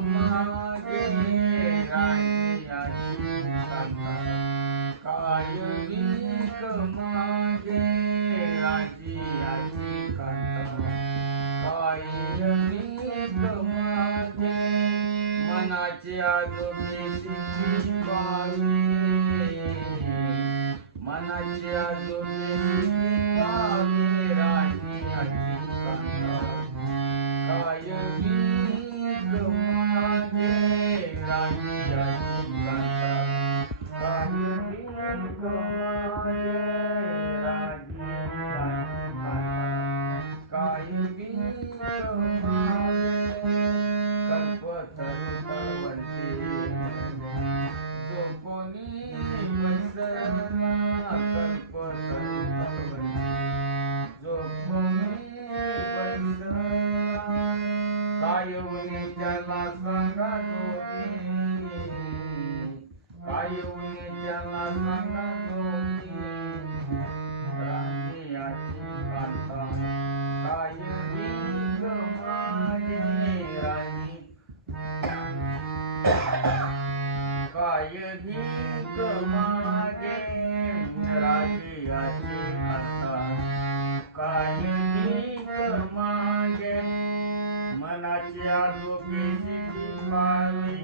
मागे राजियाची कांता काय भीक मागे राजियाची कांता काय भीक मागे मनाची आजोबी सिद्धी पावे मनाची आजोबी सिद्धी पावे राजियाची कांता काय भीक मागे राजियाची कांता काय भीक मागे राजियाची कांता काय भीक मागे कल्पतरुवरती जो कोणी बसला कल्पतरुवरती जो कोणी बसला काय उने त्याला सांगा जोगी काय उने त्याला सांगा जोगी राजियाची कांता काय भीक मागे राजी काय भीक मागे राजियाची कांता काय भीक मागे मनाची आजोबी सिद्धी पावे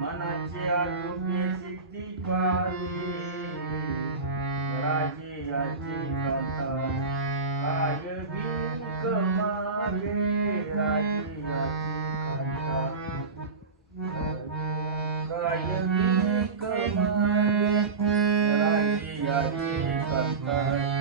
मनाची आजोबी सिद्धी पावे राजियाची कांता काय भीक मागे राजियाची कांता काय भीक मागे राजियाची कांता